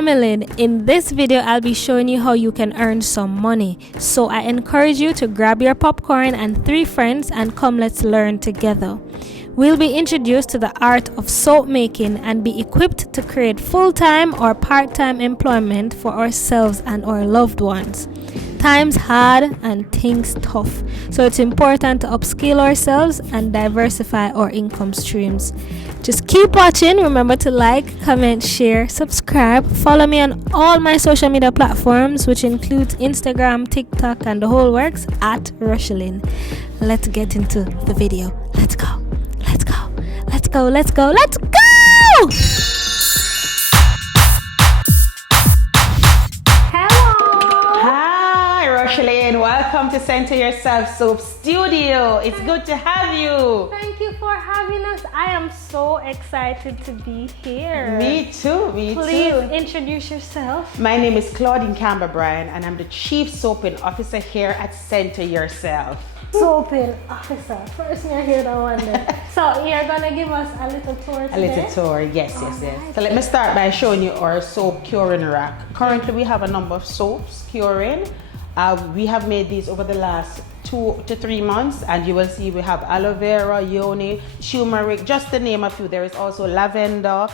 FAMIELIN. In this video, I'll be showing you how you can earn some money. So I encourage you to grab your popcorn and 3 friends and come let's learn together. We'll be introduced to the art of soap making and be equipped to create full-time or part-time employment for ourselves and our loved ones. Times hard and things tough, so it's important to upskill ourselves and diversify our income streams. Just keep watching. Remember to like, comment, share, subscribe. Follow me on all my social media platforms, which includes Instagram, TikTok, and the whole works at Rochielin. Let's get into the video. Let's go. Let's go. Let's go. Let's go. Let's go. Rochielin, welcome to Center Yourself Soap Studio. It's good to have you. Thank you for having us. I am so excited to be here. Me too, me too. Please introduce yourself. My name is Claudine Bryan and I'm the Chief Soaping Officer here at Center Yourself. Soaping Officer. First me I hear that one there. So you're gonna give us a little tour today? A little tour, yes. Right. So let me start by showing you our soap curing rack. Currently we have a number of soaps curing. We have made these over the last 2 to 3 months, and you will see we have aloe vera, yoni, turmeric, just to name a few. There is also lavender,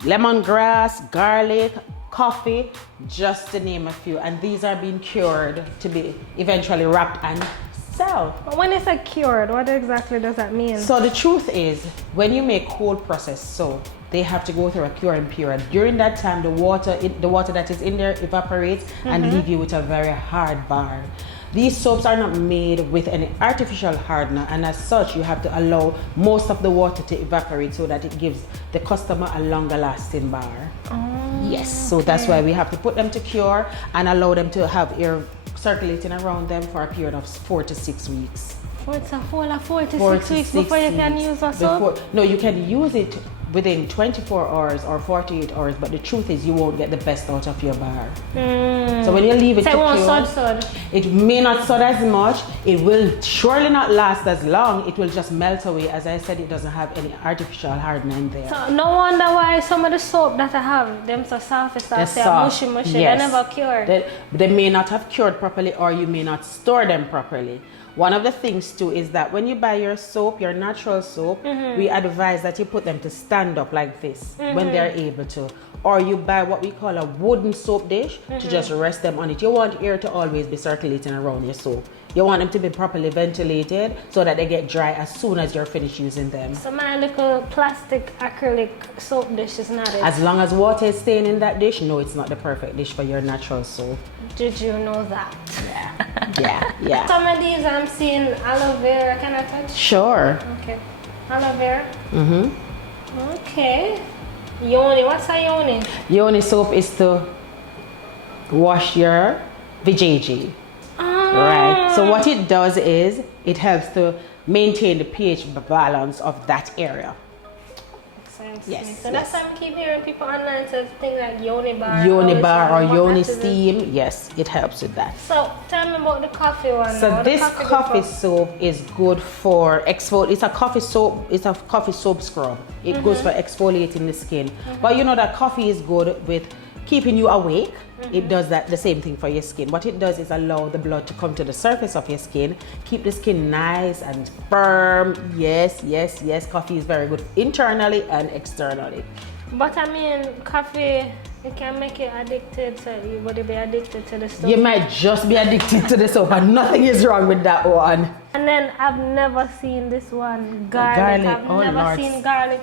lemongrass, garlic, coffee, just to name a few. And these are being cured to be eventually wrapped and sell. When it's cured, what exactly does that mean? So the truth is, when you make cold processed soap, they have to go through a curing period. During that time, the water that is in there evaporates and leave you with a very hard bar. These soaps are not made with any artificial hardener, and as such, you have to allow most of the water to evaporate so that it gives the customer a longer lasting bar. Yes, so that's why we have to put them to cure and allow them to have air circulating around them for a period of 4 to 6 weeks. It's a whole of 4 to 6 weeks before you can use a soap? No, you can use it within 24 hours or 48 hours, but the truth is you won't get the best out of your bar. So when you leave it to cure, it may not sud as much, it will surely not last as long, it will just melt away. As I said, it doesn't have any artificial hardener in there. So no wonder why some of the soap that I have, them so soft, it's mushy, yes. They never cured. They may not have cured properly, or you may not store them properly. One of the things too is that when you buy your soap, your natural soap, we advise that you put them to stand up like this when they're able to. Or you buy what we call a wooden soap dish to just rest them on it. You want air to always be circulating around your soap. You want them to be properly ventilated so that they get dry as soon as you're finished using them. So my little plastic acrylic soap dish is not it? As long as water is staying in that dish, no, it's not the perfect dish for your natural soap. Did you know that? Yeah. Some of these I'm seeing aloe vera. Can I touch? Sure. Okay. Aloe vera? Okay. Yoni. What's a yoni? Yoni soap is to wash your vajayjay. Right. So what it does is it helps to maintain the pH balance of that area. Yes. So that's why I keep hearing people online say things like yoni bar. Yoni bar or yoni steam. Yes, it helps with that. So tell me about the coffee one. So this coffee soap is good for exfoliate. It's a coffee soap. It's a coffee soap scrub. It goes for exfoliating the skin. But you know that coffee is good with keeping you awake. It does the same thing for your skin. What it does is allow the blood to come to the surface of your skin, keep the skin nice and firm. Yes. Coffee is very good internally and externally. But I mean, coffee, it can make you addicted, so you would be addicted to the soap. You might just be addicted to the soap, and nothing is wrong with that one. And then I've never seen this one, garlic. I've never seen garlic.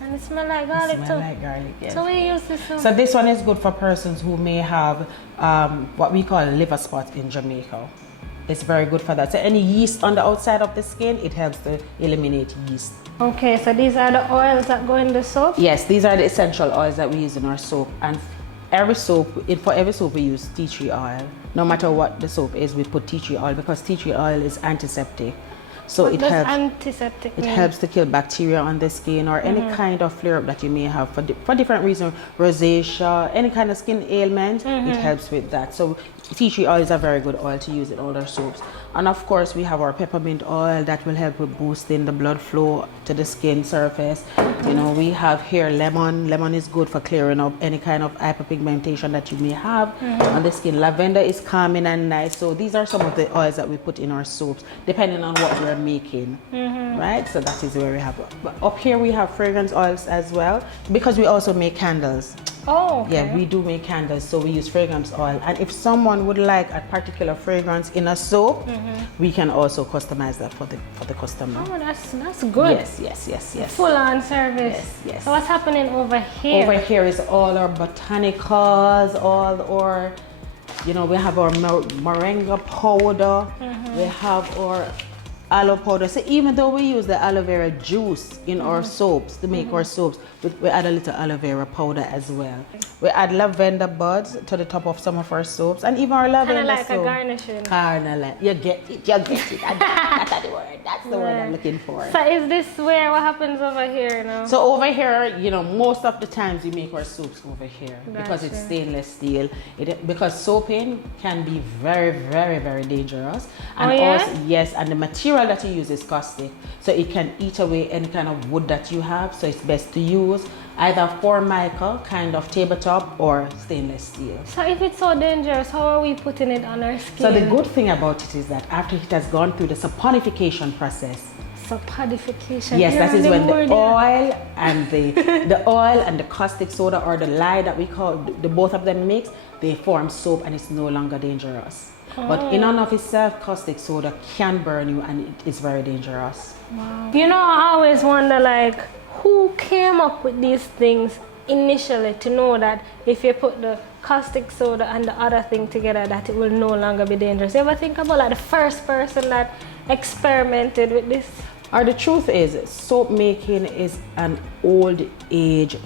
And it smells like garlic too. Like garlic, yes. So we use this too. So this one is good for persons who may have what we call liver spots in Jamaica. It's very good for that. So any yeast on the outside of the skin, it helps to eliminate yeast. Okay, so these are the oils that go in the soap? Yes, these are the essential oils that we use in our soap. And for every soap we use tea tree oil. No matter what the soap is, we put tea tree oil because tea tree oil is antiseptic. So what does antiseptic mean? It helps to kill bacteria on the skin or any kind of flare-up that you may have for different reasons, rosacea, any kind of skin ailment, it helps with that. So tea tree oil is a very good oil to use in all our soaps. And of course, we have our peppermint oil that will help with boosting the blood flow to the skin surface. You know, we have here lemon. Lemon is good for clearing up any kind of hyperpigmentation that you may have on the skin. Lavender is calming and nice. So these are some of the oils that we put in our soaps, depending on what we're making, right? So that is where we have. But up here we have fragrance oils as well, because we also make candles. Oh, okay. Yeah, we do make candles, so we use fragrance oil. And if someone would like a particular fragrance in a soap, we can also customize that for the customer. Oh, that's good. Yes. Full on service. Yes. So what's happening over here? Over here is all our botanicals, all our, you know, we have our moringa powder, we have our aloe powder. So even though we use the aloe vera juice in our soaps to make our soaps, we add a little aloe vera powder as well. We add lavender buds to the top of some of our soaps, and even our lavender Kind of like soap. a garnishing. You get it. That's the word. That's the word I'm looking for. So is this where what happens over here now? So over here, you know, most of the times we make our soaps over here because it's stainless steel. Because soaping can be very, very, very dangerous. And also, yes, and the material that you use is caustic, so it can eat away any kind of wood that you have. So it's best to use either Formica kind of tabletop or stainless steel. So if it's so dangerous, how are we putting it on our skin? So the good thing about it is that after it has gone through the saponification process. Saponification. Yes, that is when the oil and the oil and the caustic soda, or the lye that we call, the both of them mix, they form soap, and it's no longer dangerous. But in and of itself, caustic soda can burn you, and it is very dangerous. Wow. You know, I always wonder, like, who came up with these things initially to know that if you put the caustic soda and the other thing together, that it will no longer be dangerous? You ever think about like the first person that experimented with this? Or the truth is, soap making is an old age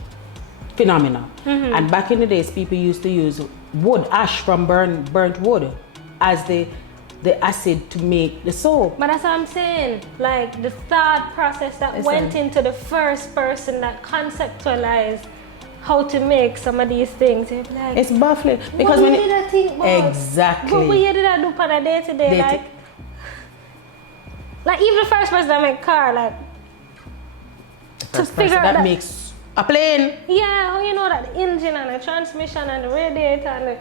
phenomenon. And back in the days, people used to use wood, ash from burnt wood, as the acid to make the soap. But that's what I'm saying. Like the thought process that went into the first person that conceptualized how to make some of these things. Like, it's baffling because when did I think about? Exactly. What did I do on a day to day? Like even the first person that make car, like to figure out that makes a plane. Yeah, you know that the engine and the transmission and the radiator and the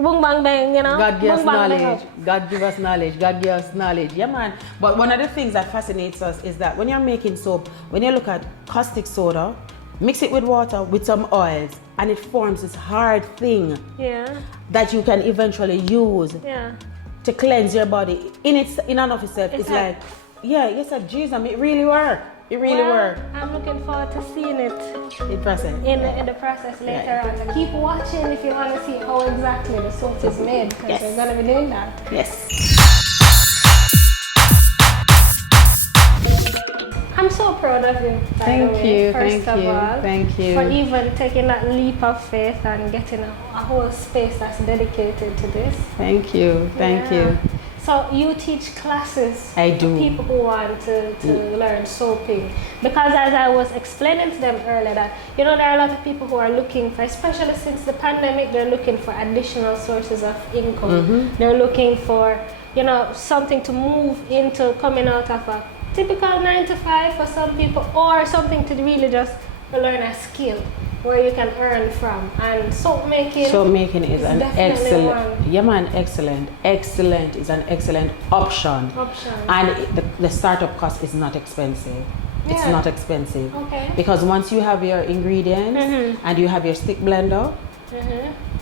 boom bang bang, you know. God give us knowledge. God give us knowledge. God give us knowledge. Yeah, man. But one of the things that fascinates us is that when you're making soap, when you look at caustic soda, mix it with water with some oils, and it forms this hard thing. Yeah. That you can eventually use. Yeah. To cleanse your body. In and of itself, it's like, yeah, yes, geez, it really worked. It really worked. I'm looking forward to seeing it in the process later on. So keep watching if you want to see how exactly the soap is made, because we're going to be doing that. Yes. I'm so proud of you, by the way, first of all. Thank you. For even taking that leap of faith and getting a whole space that's dedicated to this. Thank you. Thank you. So you teach classes I do. for people who want to learn soaping, because as I was explaining to them earlier that, you know, there are a lot of people who are looking for, especially since the pandemic, they're looking for additional sources of income. They're looking for, you know, something to move into, coming out of a typical 9-to-5 for some people, or something to really just learn a skill where you can earn from. And soap making is an excellent is an excellent option. And the startup cost is not expensive. It's not expensive. Because once you have your ingredients and you have your stick blender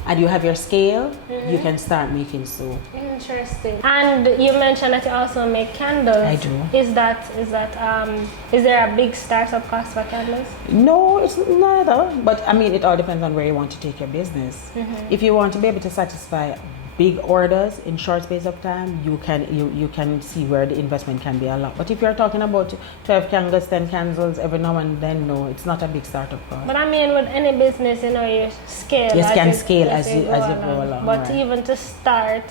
and you have your scale, you can start making soap. Interesting. And you mentioned that you also make candles. I do. Is there a big startup cost for candles? No, it's neither. But I mean, it all depends on where you want to take your business. If you want to be able to satisfy big orders in short space of time, you can see where the investment can be a lot. But if you're talking about 12 candles, 10 candles every now and then, no, it's not a big startup cost. But I mean, with any business, you know, you scale. Yes, can scale as you go along. But even to start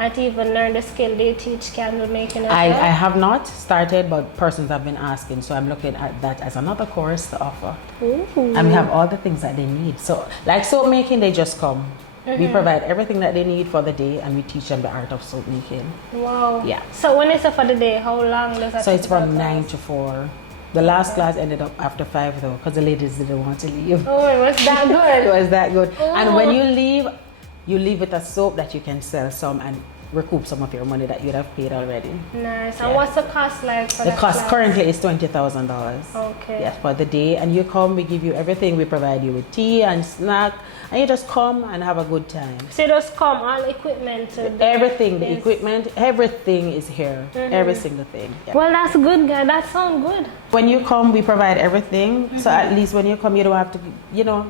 and to even learn the skill, do you teach candle making as well? I have not started, but persons have been asking, so I'm looking at that as another course to offer. And we have all the things that they need. So like soap making, they just come. We provide everything that they need for the day, and we teach them the art of soap making. Wow. Yeah. So when it's for the day, how long does that? So it's from 9 to 4. The last class ended up after 5 though, because the ladies didn't want to leave. Oh, it was that good. It was that good. Oh. And when you leave with a soap that you can sell some and recoup some of your money that you'd have paid already. Nice. And what's the cost like for The that cost class? currently is $20,000. Okay. Yes, for the day. And you come, we give you everything. We provide you with tea and snack, and you just come and have a good time. So you just come, all equipment. Everything, the equipment, everything is here. Every single thing. Yeah. Well, that's good, guy. That sounds good. When you come, we provide everything. So at least when you come, you don't have to,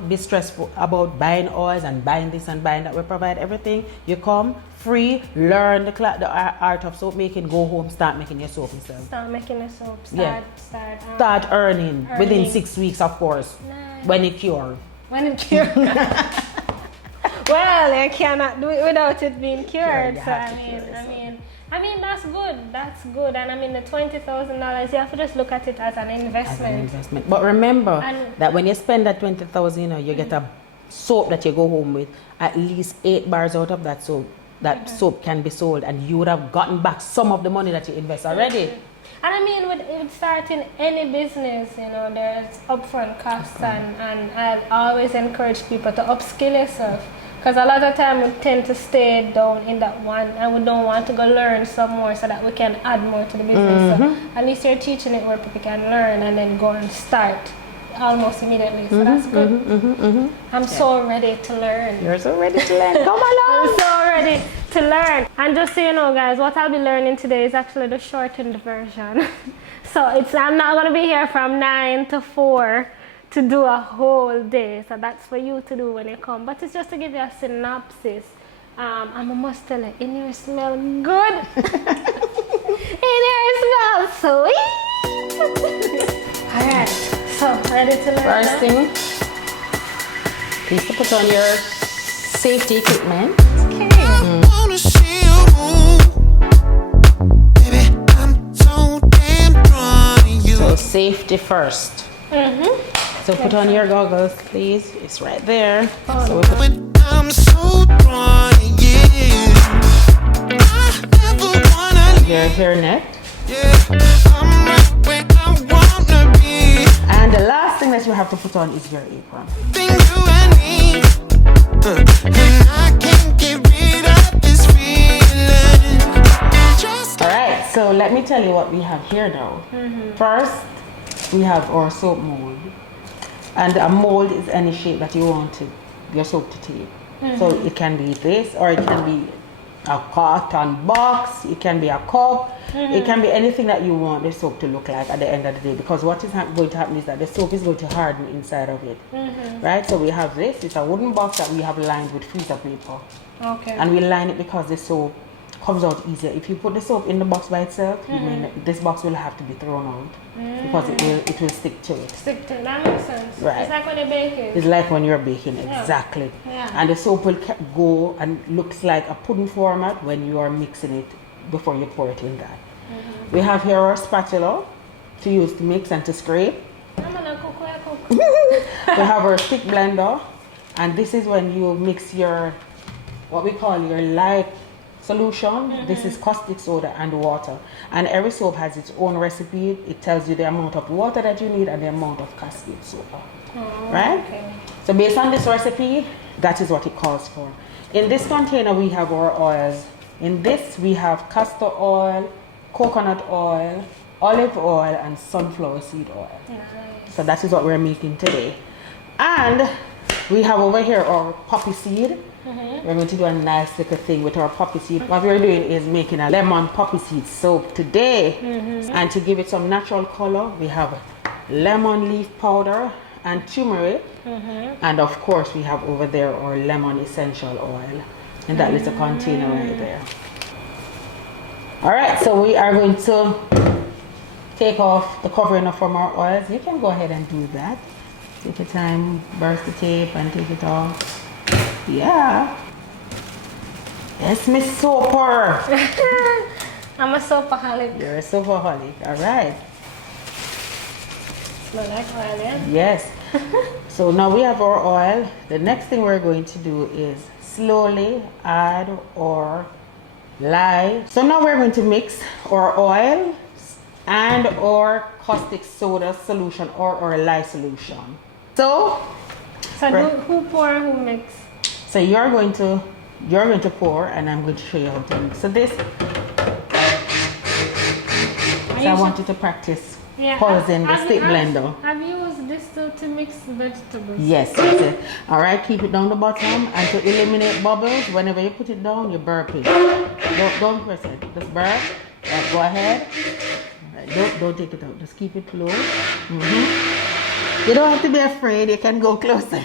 be stressful about buying oils and buying this and buying that. We provide everything. You come free, learn the art of soap making, go home, start making your soap yourself. Start making the soap. Start earning within 6 weeks, of course. Nice. When it cure. When it cure. Well, you cannot do it without it being cured. So I mean that's good. That's good. And I mean the $20,000, you have to just look at it as an investment. But remember that when you spend that $20,000, you get a soap that you go home with. At least 8 bars out of that soap. That soap can be sold, and you would have gotten back some of the money that you invest already. And I mean, with starting any business, there's upfront costs, and I always encourage people to upskill yourself. Because a lot of time we tend to stay down in that one, and we don't want to go learn some more so that we can add more to the business. So at least you're teaching it where people can learn and then go and start almost immediately. So that's good. I'm so ready to learn. You're so ready to learn. Come along. I'm so ready to learn. And just so you know, guys, what I'll be learning today is actually the shortened version. So I'm not going to be here from 9 to 4 to do a whole day. So that's for you to do when you come. But it's just to give you a synopsis. I must tell you, in here smell good. In here smell sweet. All right. So, ready to learn? First thing, please to put on your safety equipment. Okay. So safety first. So put on your goggles, please. It's right there. So we put your hairnet. And the last thing that you have to put on is your apron. Alright, so let me tell you what we have here now. First, we have our soap mold. And a mold is any shape that you want your soap to take. So it can be this, or it can be a cotton box, it can be a cup, it can be anything that you want the soap to look like at the end of the day, because what is going to happen is that the soap is going to harden inside of it. Right? So we have this, it's a wooden box that we have lined with freezer paper. Okay. And we line it because the soap comes out easier. If you put the soap in the box by itself, this box will have to be thrown out because it will stick to it. That makes sense. Right. It's like when you're baking. It's like when you're baking, exactly. Yeah. And the soap will go and looks like a pudding format when you are mixing it before you pour it in that. We have here our spatula to use to mix and to scrape. We have our stick blender, and this is when you mix your, what we call your light solution. This is caustic soda and water, and every soap has its own recipe. It tells you the amount of water that you need and the amount of caustic soda. Right? Okay. So based on this recipe, that is what it calls for. In this container we have our oils. In this we have castor oil, coconut oil, olive oil, and sunflower seed oil. Nice. So that is what we're making today. And we have over here our poppy seed. We're going to do a nice little thing with our poppy seed. What we're doing is making a lemon poppy seed soap today. And to give it some natural color, we have lemon leaf powder and turmeric. And of course, we have over there our lemon essential oil in that little container right there. All right, so we are going to take off the covering from our oils. You can go ahead and do that. Take your time, burst the tape and take it off. Yeah. Yes, Miss Soaper. I'm a soapaholic. You're a soapaholic. All right. Smell like oil, yeah? Yes. So now we have our oil. The next thing we're going to do is slowly add our lye. So now we're going to mix our oil and our caustic soda solution or our lye solution. So who pour, who mix? So you're going to pour, and I'm going to show you how to mix. So this, I want you to practice pulsing the stick blender. Have you used this to mix vegetables? Yes, that's it. All right, keep it down the bottom, and to eliminate bubbles, whenever you put it down, you burp it. Don't press it. Just burp. Go ahead. Right, don't take it out. Just keep it low. You don't have to be afraid. You can go closer.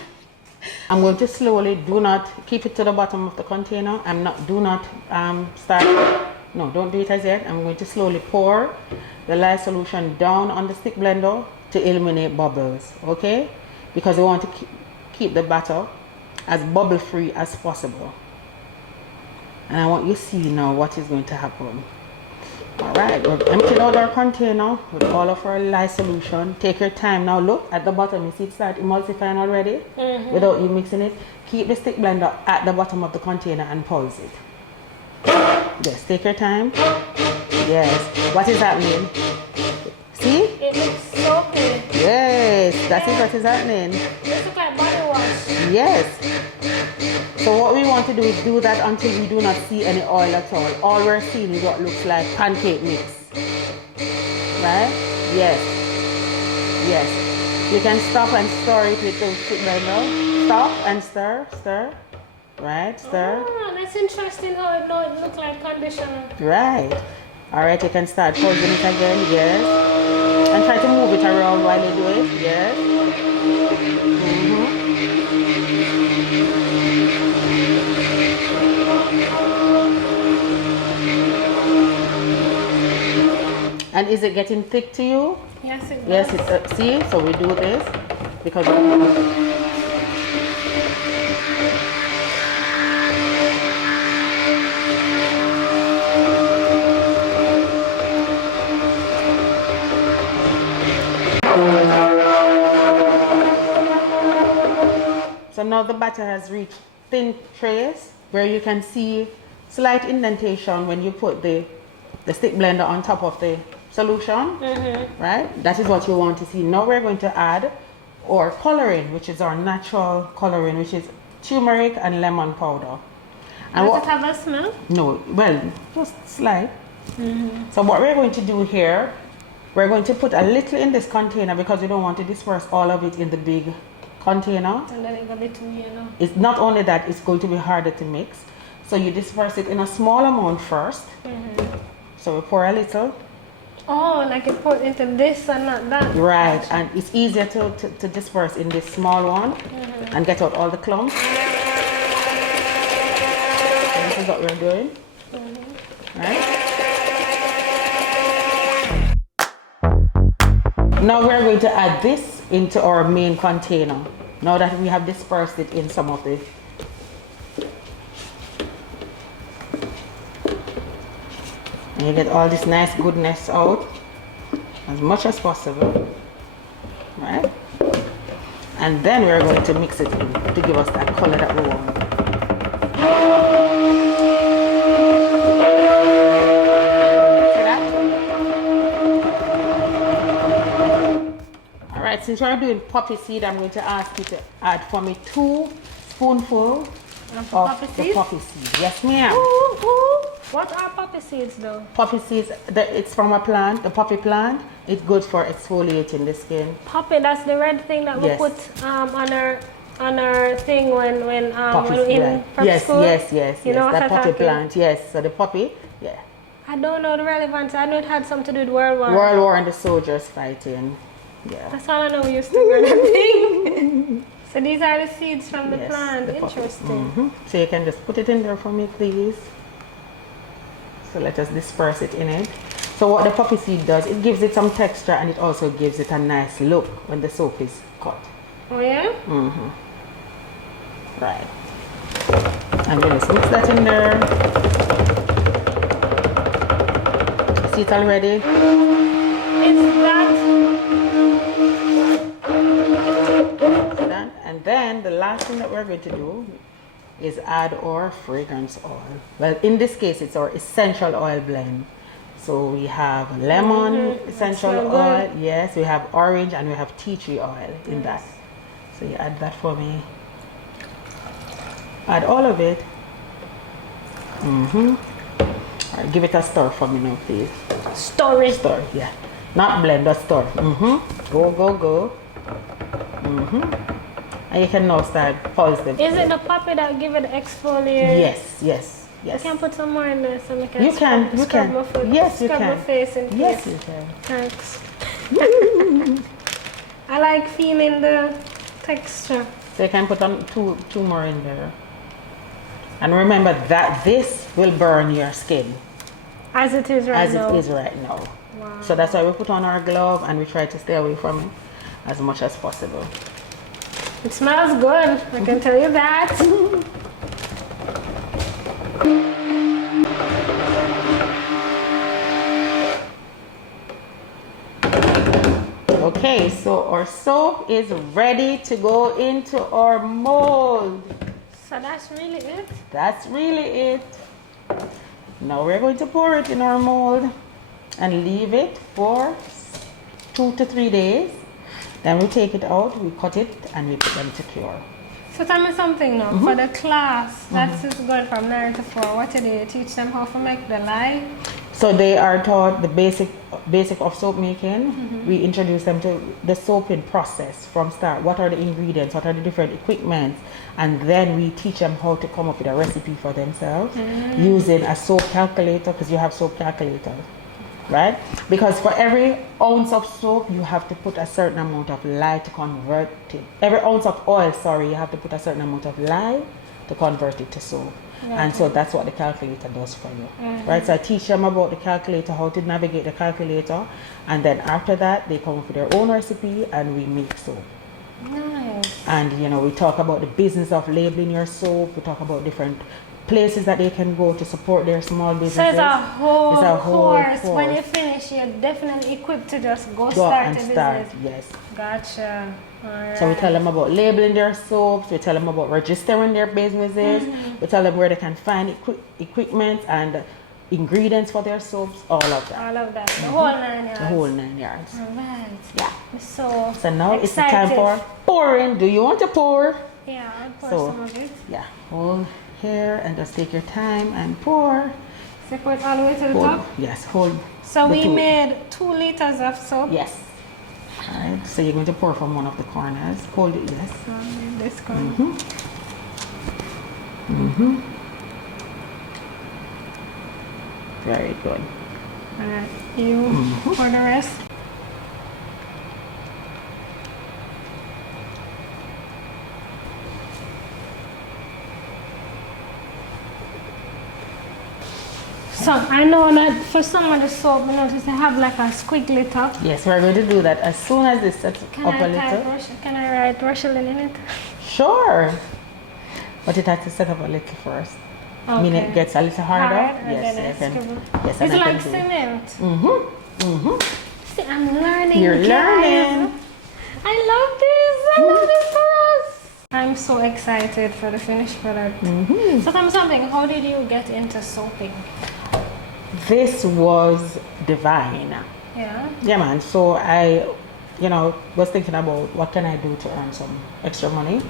I'm going to slowly, do not keep it to the bottom of the container. Don't do it as yet. I'm going to slowly pour the lye solution down on the stick blender to eliminate bubbles, okay? Because we want to keep the batter as bubble free as possible. And I want you to see now what is going to happen. All right, we've emptied out our container with all of our lye solution. Take your time now. Look at the bottom. You see it start emulsifying already without you mixing it. Keep the stick blender at the bottom of the container and pulse it. Yes, take your time. Yes. What is happening? See? It looks soapy. Yes, that is what is happening. This looks like body wash. Yes. So what we want to do is do that until we do not see any oil at all. All we're seeing is what looks like pancake mix. Right? Yes. Yes. You can stop and stir it with the stick blender. Stop and stir. Stir. Right? Stir. Oh, that's interesting how it looks like conditioner. Right. Alright, you can start pulsing it again. Yes. And try to move it around while you do it. Yes. And is it getting thick to you? Yes, it does. Yes, see, so we do this because so now the batter has reached thin trays where you can see slight indentation when you put the stick blender on top of the solution, right? That is what you want to see. Now we're going to add our coloring, which is our natural coloring, which is turmeric and lemon powder. And does it have a smell? No, well, just slight. So what we're going to do here, we're going to put a little in this container because we don't want to disperse all of it in the big container. And then it's a bit too yellow. It's not only that, it's going to be harder to mix. So you disperse it in a small amount first. So we pour a little. Oh, like it put into this and not that. Right, and it's easier to disperse in this small one and get out all the clumps. So this is what we're doing. Right? Now we're going to add this into our main container. Now that we have dispersed it in some of the and you get all this nice goodness out as much as possible, right? And then we're going to mix it in to give us that color that we want. See that? All right, since we're doing poppy seed, I'm going to ask you to add for me 2 spoonfuls of the poppy seed. Yes, ma'am. What are poppy seeds though? Poppy seeds, it's from a plant, the poppy plant. It's good for exfoliating the skin. Poppy, that's the red thing that we put on our thing when in prep school. Yes. You know that poppy plant, yes. So the poppy, I don't know the relevance. I know it had something to do with World War. World War and the soldiers fighting. Yeah. That's all I know. We used to wear that thing. So these are the seeds from the plant. Interesting. So you can just put it in there for me, please. So let us disperse it in it. So what the poppy seed does, it gives it some texture and it also gives it a nice look when the soap is cut. Oh yeah? Right. I'm going to mix that in there. See it already? Is that And then the last thing that we're going to do is add our fragrance oil. Well, in this case, it's our essential oil blend. So we have lemon essential oil, yes, we have orange, and we have tea tree oil in that. So you add that for me. Add all of it. All right, give it a stir for me now, please. Stir it. Stir, yeah. Not blend, but stir. Go, go, go. And you can now start pulse them. Is it the puppy that give it exfoliate? Yes, yes, yes. I can put some more in there so I can You can, you scrub can. my foot, Yes, you scrub can. my face in Yes, place. you can. Thanks. I like feeling the texture. So you can put on two more in there. And remember that this will burn your skin. As it is right now. As it is right now. Wow. So that's why we put on our glove and we try to stay away from it as much as possible. It smells good, I can tell you that. Okay, so our soap is ready to go into our mold. So that's really it? That's really it. Now we're going to pour it in our mold and leave it for 2 to 3 days. Then we take it out, we cut it, and we put them to cure. So tell me something now, for the class that's just going from 9 to 4, what do you teach them how to make the lye? So they are taught the basic of soap making. We introduce them to the soaping process from start. What are the ingredients? What are the different equipments? And then we teach them how to come up with a recipe for themselves using a soap calculator, because you have soap calculators, right? Because for every ounce of soap, you have to put a certain amount of lye to convert it. Every ounce of oil, sorry, you have to put a certain amount of lye to convert it to soap. And so that's what the calculator does for you, right? So I teach them about the calculator, how to navigate the calculator, and then after that they come up with their own recipe and we make soap. Nice. And you know, we talk about the business of labeling your soap. We talk about different places that they can go to support their small businesses. So it's a whole course. course. When you finish, you're definitely equipped to just go Go start and a start, business. yes. Gotcha. Alright. So we tell them about labeling their soaps, we tell them about registering their businesses, we tell them where they can find equipment and ingredients for their soaps, all of that. All of that. The whole 9 yards. The whole 9 yards. Alright. Yeah. So now excited. it's the time for pouring. Do you want to pour? Yeah, I'll pour So, some of it. yeah, hold here and just take your time and pour. So pour it all the way to the Hold, top? yes, hold. So the we two. made 2 liters of soap. Yes. Alright, so you're going to pour from one of the corners. Hold it, yes. This corner. Very good. Alright, you pour the rest. So I know that for some of the soap, I notice they have like a squiggly top. Yes, we're going to do that as soon as this sets up a little. Can I write Rochielin in it? Sure. But it has to set up a little first. Okay. Meaning it gets a little harder. And Yes, then I I can. scribble. Yes, It's and I like can do. cement. See, I'm learning. You're guys. learning. I love this. I love this for us. I'm so excited for the finished product. So tell me something. How did you get into soaping? This was divine. Yeah. Yeah, man. So I, was thinking about what can I do to earn some extra money.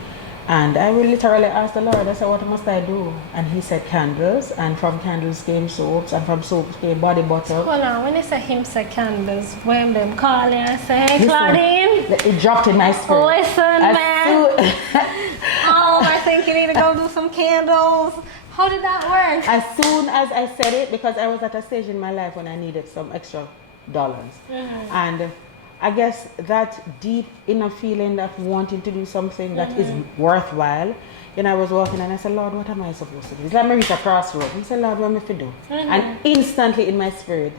And I will literally asked the Lord, I said, what must I do? And he said candles, and from candles came soaps, and from soaps came body butter. Hold on, when you say him say candles, when them call you and say, hey Claudine. It dropped in my spirit. Listen, man. Oh, I think you need to go do some candles. How did that work? As soon as I said it, because I was at a stage in my life when I needed some extra dollars. And I guess that deep inner feeling of wanting to do something that is worthwhile. I was walking and I said, Lord, what am I supposed to do? It's like I reached a crossroad. He said, Lord, what am I to do? And instantly in my spirit,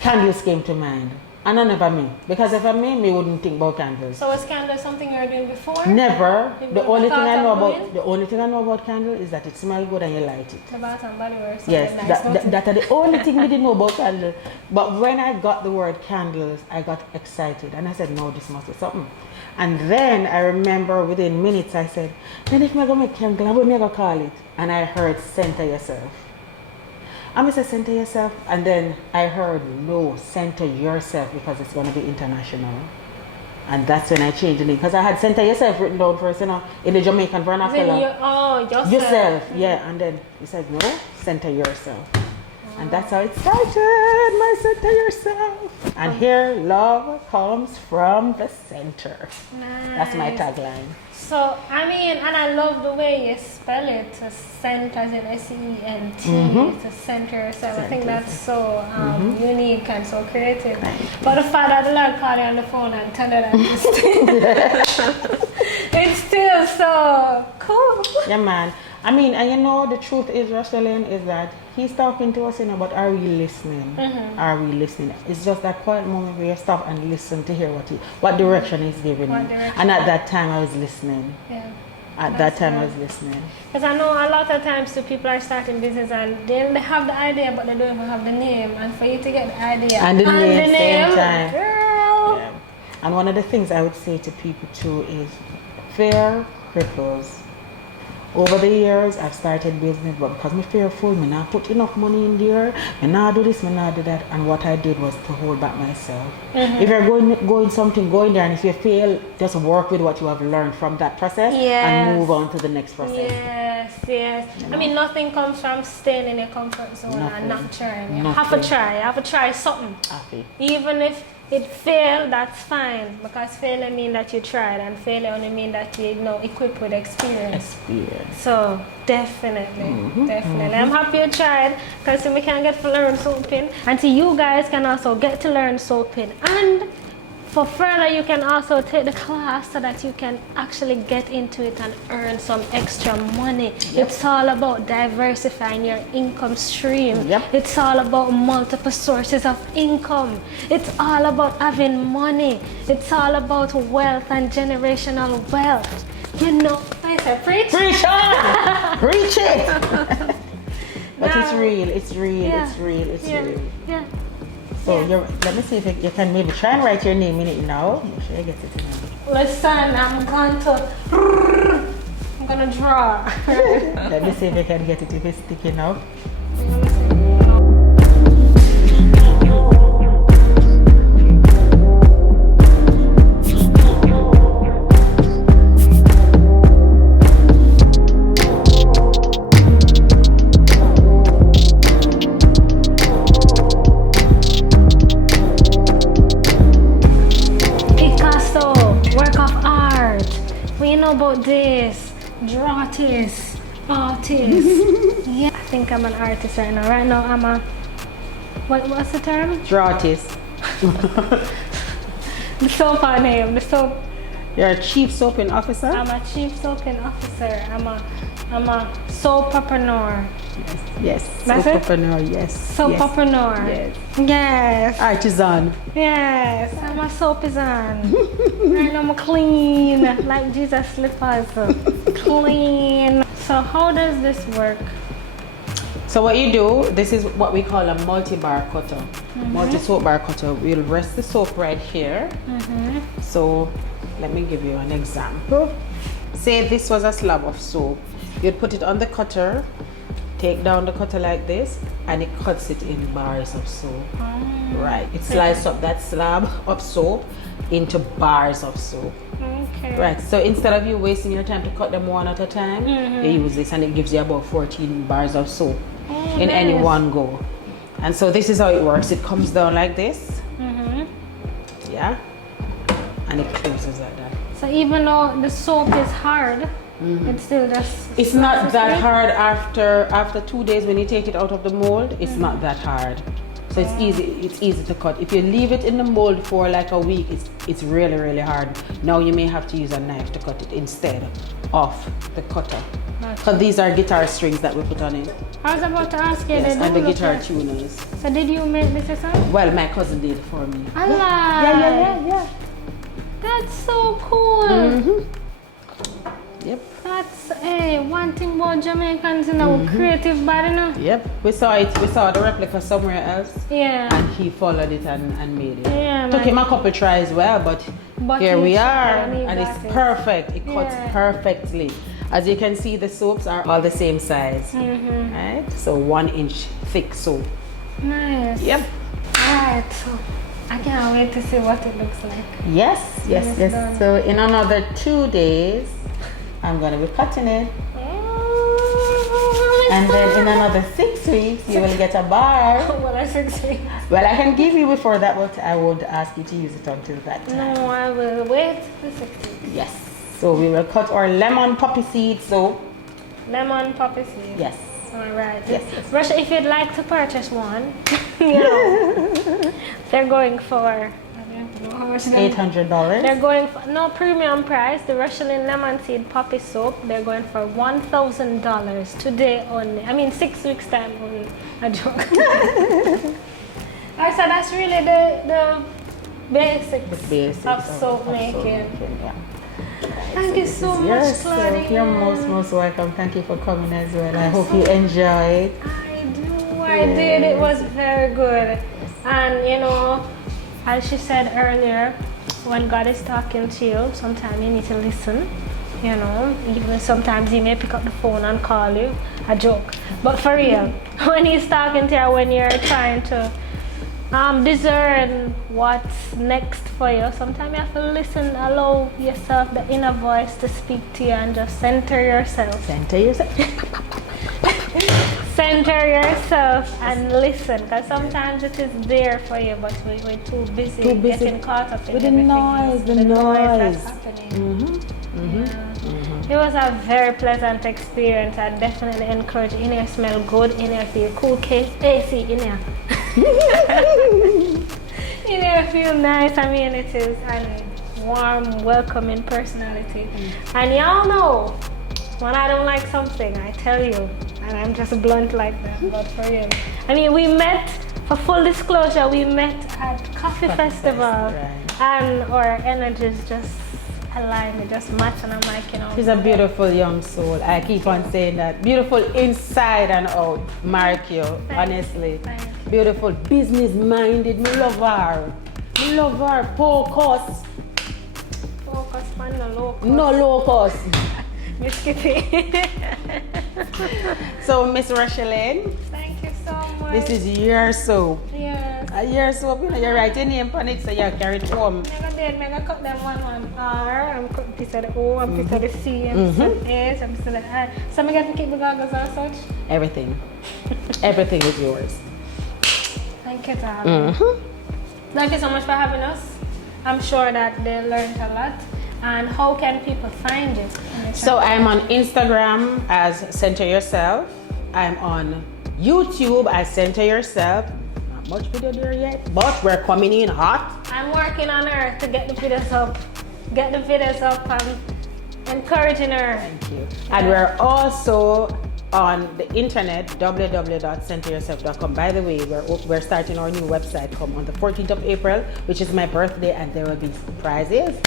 candles came to mind. And I never me. Because if I me wouldn't think about candles. So was candle something you were doing before? Never. The only thing I know doing? about candle is that it smells good and you light it. The Bath and Body Works. Yes, Nice, that are the only thing we didn't know about candle. But when I got the word candles, I got excited and I said, no, this must be something. And then I remember within minutes I said, then if I'm going to make chemical, what am I going to call it? And I heard center yourself. I'm going to say center yourself. And then I heard, no, center yourself because it's going to be international. And that's when I changed the name. Because I had center yourself written down first, you know, in the Jamaican vernacular. Yourself. Yeah. And then he said, no, center yourself. And that's how it started, my center yourself. And here, love comes from the center. Nice. That's my tagline. So, I mean, and I love the way you spell it, to center, as in S-E-N-T, to center yourself. I think that's so unique and so creative. But the fact that the Lord called you on the phone and tell you that it's still so cool. Yeah, man. I mean, and you know, the truth is, Rochielin, is that he's talking to us, you know, but are we listening? Are we listening? It's just that quiet moment where you stop and listen to hear what direction he's giving you. And at that time, I was listening. Yeah. At that time, I was listening. Because I know a lot of times too, people are starting business and they have the idea, but they don't even have the name. And for you to get the idea and the name, same time. Girl. Yeah. And one of the things I would say to people too is fear cripples. Over the years, I've started business, but because I'm fearful, I not put enough money in there, I not do this, I not do that, and what I did was to hold back myself. If you're going something, go in there, and if you fail, just work with what you have learned from that process and move on to the next process. Yes. You know? I mean, nothing comes from staying in your comfort zone and not trying. You have to try something. Even if it failed, that's fine, because failure means that you tried, and failure only means that you're equipped with experience. So definitely. I'm happy you tried, because we can get to learn soaping, and so you guys can also get to learn soaping, and for further you can also take the class so that you can actually get into it and earn some extra money. It's all about diversifying your income stream. It's all about multiple sources of income. It's all about having money. It's all about wealth and generational wealth. You know, I said preach. Preach on! Preach it! But it's real. It's real. Yeah. So let me see if you can maybe try and write your name in it now. Make sure I get it in. Listen, I'm gonna draw. Let me see if I can get it if it's sticking out. About this, artist. Yeah, I think I'm an artist right now. Right now I'm a, what's the term? Artist. The soap name, the soap. You're a chief soaping officer? I'm a chief soaping officer. I'm a soapreneur. Yes. That's soapreneur, yes. Soapreneur. Yes. Artisan. Yes. I'm a soapizan. Right now I'm clean, like Jesus slippers. Clean. So how does this work? So what you do, this is what we call a multi-bar cutter. Multi-soap bar cutter. We'll rest the soap right here. So let me give you an example. Say this was a slab of soap. You'd put it on the cutter, take down the cutter like this, and it cuts it in bars of soap. Right. It slices up that slab of soap into bars of soap. Right. So instead of you wasting your time to cut them one at a time, you use this, and it gives you about 14 bars of soap in any one go. And so this is how it works. It comes down like this. Yeah. And it closes like that. So even though the soap is hard, it's still just... It's not that hard after 2 days when you take it out of the mold. It's not that hard. So it's easy to cut. If you leave it in the mold for like a week, it's really, really hard. Now you may have to use a knife to cut it instead of the cutter. Because these are guitar strings that we put on it. I was about to ask you. Yes, and the guitar tuners. So did you make this yourself? Well, my cousin did for me. Yeah. That's so cool. Yep. That's one thing about Jamaicans, creative body, Yep. We saw the replica somewhere else. Yeah. And he followed it and made it. Yeah. Took him a couple tries, but But here we you are, tried and you it's got it. perfect. It cuts Yeah. perfectly. As you can see, the soaps are all the same size, right? So 1 inch thick soap. Nice. Yep. Alright, so I can't wait to see what it looks like. Yes, yes, It's yes. done. So in another 2 days, I'm gonna be cutting it. And then in another 6 weeks, you will get a bar. Well, I 6 weeks. Well, I can give you before that, but I won't ask you to use it until that time. No, I will wait for 6 weeks. Yes. So we will cut our lemon poppy seed soap. Lemon poppy seed. Yes. Alright. Yes, Russia, if you'd like to purchase one, you know, they're going for, I don't know how much $800. they're going for, no premium price. The Rochielin lemon seed poppy soap, they're going for $1,000 today only. I mean 6 weeks time only. A joke. I said that's really the basics, of soap making. Yeah. Thank you so much, Yes, Claudine. so you're most welcome. Thank you for coming as well. I hope you enjoyed. I did. It was very good. And you know, as she said earlier, when God is talking to you, sometimes you need to listen. You know, even sometimes he may pick up the phone and call you. A joke. But for real, when he's talking to you, when you're trying to discern what's next for you, sometimes you have to listen, allow yourself the inner voice to speak to you and just center yourself. Center yourself. Center yourself and listen, because sometimes it is there for you, but we're too busy getting caught up in with the everything noise, else. the noise that's noise. happening. It was a very pleasant experience. I definitely encourage in here smell good, in here feel cool, AC in here. In here feel nice. I mean, it is a warm, welcoming personality. And y'all know, when I don't like something, I tell you, and I'm just blunt like that, but for real. I mean, we met, for full disclosure, we met at Coffee Festival, right. and our energies just aligned, it just matched, and I'm like, you know. She's a beautiful young soul. I keep on saying that. Beautiful inside and out, Markio, honestly. Thank you. Beautiful, business-minded, me love her. Me love her, focus. Focus on the locals. No locus. Miss Kitty. So, Miss Rochielin, Thank you so much. this is your soap. Yes. Your soap, you know, you write your name on it so you carry it home. Mega cut them one R, I'm cut piece of the O, I'm piece of the C, and piece of the S, and piece of the I. So I get to keep the goggles and such. Everything. Everything is yours. Thank you, darling. Thank you so much for having us. I'm sure that they learned a lot. And how can people find you? So I'm on Instagram as Center Yourself. I'm on YouTube as Center Yourself. Not much video there yet, but we're coming in hot. I'm working on her to get the videos up. Get the videos up and encouraging her. Thank you. And we're also on the internet, www.centeryourself.com. By the way, we're starting our new website come on the 14th of April, which is my birthday, and there will be surprises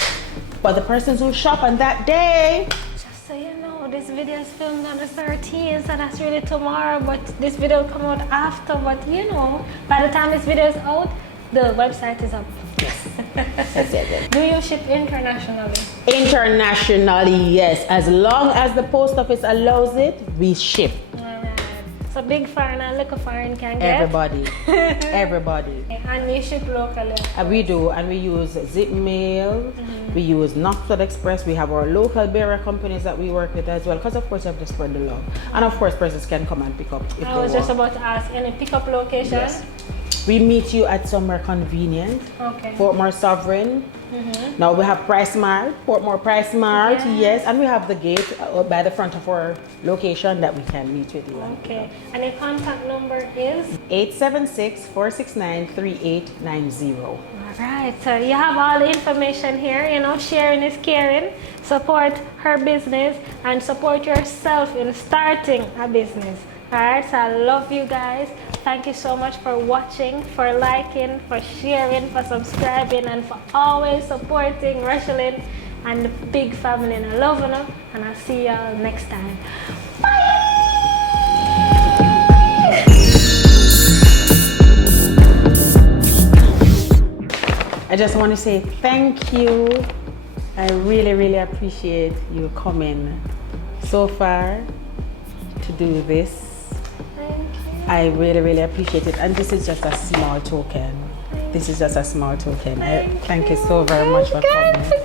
for the persons who shop on that day. Just so you know, this video is filmed on the 13th, so that's really tomorrow, but this video will come out after. But you know, by the time this video is out, the website is up. Yes. Do you ship internationally? Internationally, yes. As long as the post office allows it, we ship. Alright. So big foreign and little foreign can get? Everybody. Everybody. And you ship locally? We do, and we use Zip Mail, we use Knoxville Express, we have our local bearer companies that we work with as well, because of course you have to spread the love. And of course persons can come and pick up if they want. I was just about to ask, any pickup location? Yes. We meet you at somewhere convenient. Okay. Portmore Sovereign. Now we have Price Mart, Portmore Price Mart, yes, and we have the gate by the front of our location that we can meet with you. Okay, and your contact number is? 876-469-3890. All right, so you have all the information here, you know, sharing is caring. Support her business and support yourself in starting a business. All right, so I love you guys. Thank you so much for watching, for liking, for sharing, for subscribing, and for always supporting Rochielin and the big family. And I love you, and I'll see y'all next time. Bye! I just want to say thank you. I really, really appreciate you coming so far to do this. Thank you. I really, really appreciate it. And this is just a small token. This is just a small token. Thank you so very much for coming.